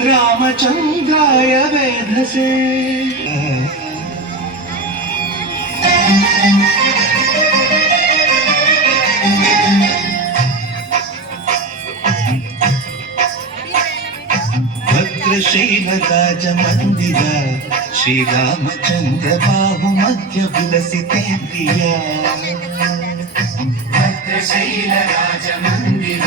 रामचन्द्राय वेधसे भद्रशैलराजमन्दिर श्रीरामचन्द्र बाहुमध्य विलसितेन्द्रिया भद्रशैलराजमन्दिर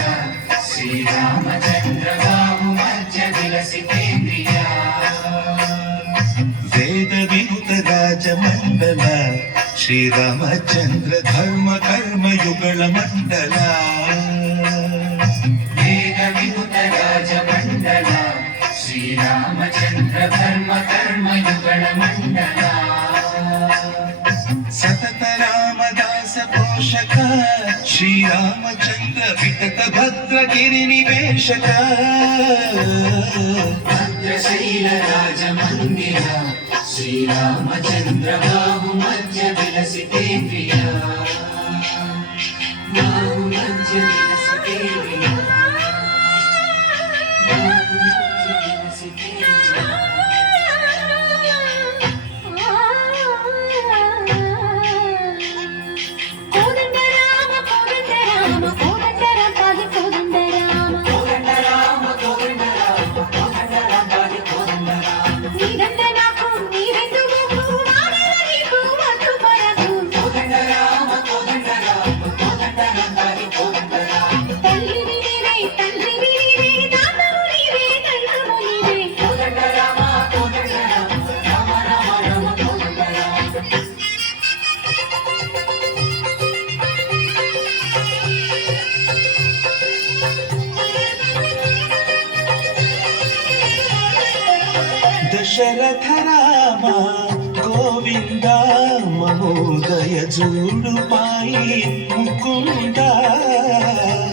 श्रीरामचन्द्र बाहुमध्य विलसितेन्द्रिया वेदविनुत राजमण्डल श्रीरामचन्द्र धर्म कर्म युगल मण्डल वेदविनुत राजमण्डल श्रीरामचन्द्र धर्म कर्म युगल मण्डल सतत रामदास पोषक श्रीरामचन्द्र विगत भद्र गिरि निवेशक भद्रशैलराजमन्दिर श्रीरामचन्द्र बाहुमध्य विलसितेन्द्रिया बाहुमध्य विलसितेन्द्रिया दशरथ राम गोविंद महोदय जूडु पाई मुकुंद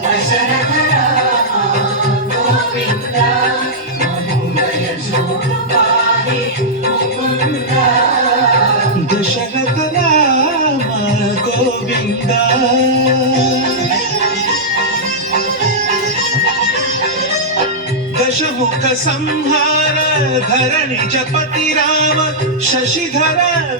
दशरथ राम गोविंद महोदय जूडु पाई मुकुंद दशरथ राम गोविंद दशमुख संहार धरणि जपति राम शशिधर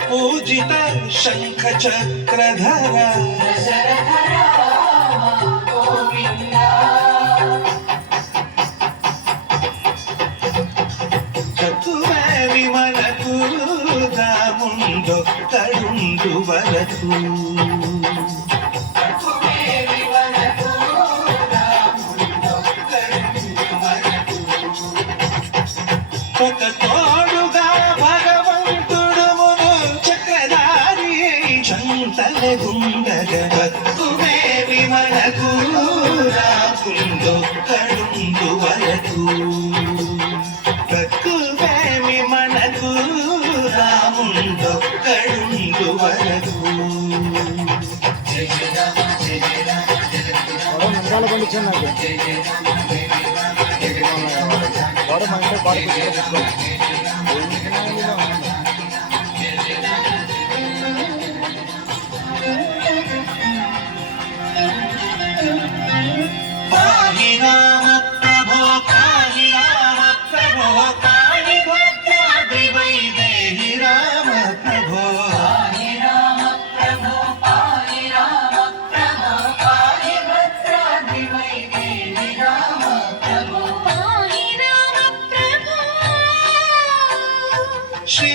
पूजित शंख चक्रधर दशरथ राम गोविंद चतुरे विमल कुरुद मुंडొక్కడుండు వరకు ఒక తోడుగా భగవంతుడు చక్రధారి చంతలగుండగతుమేవి మనకు రాకుండొక్కడుండు వరకు తక్కువేమి మనకు రాముండొక్కడుండు వరకు पाहि राम प्रभो पाहि राम प्रभो पाहि भद्राद्रि वैदेहि राम प्रभो पाहि राम प्रभो पाहि राम प्रभो पाहि भद्राद्रि वैदेहि राम प्रभो पाहि राम प्रभो श्री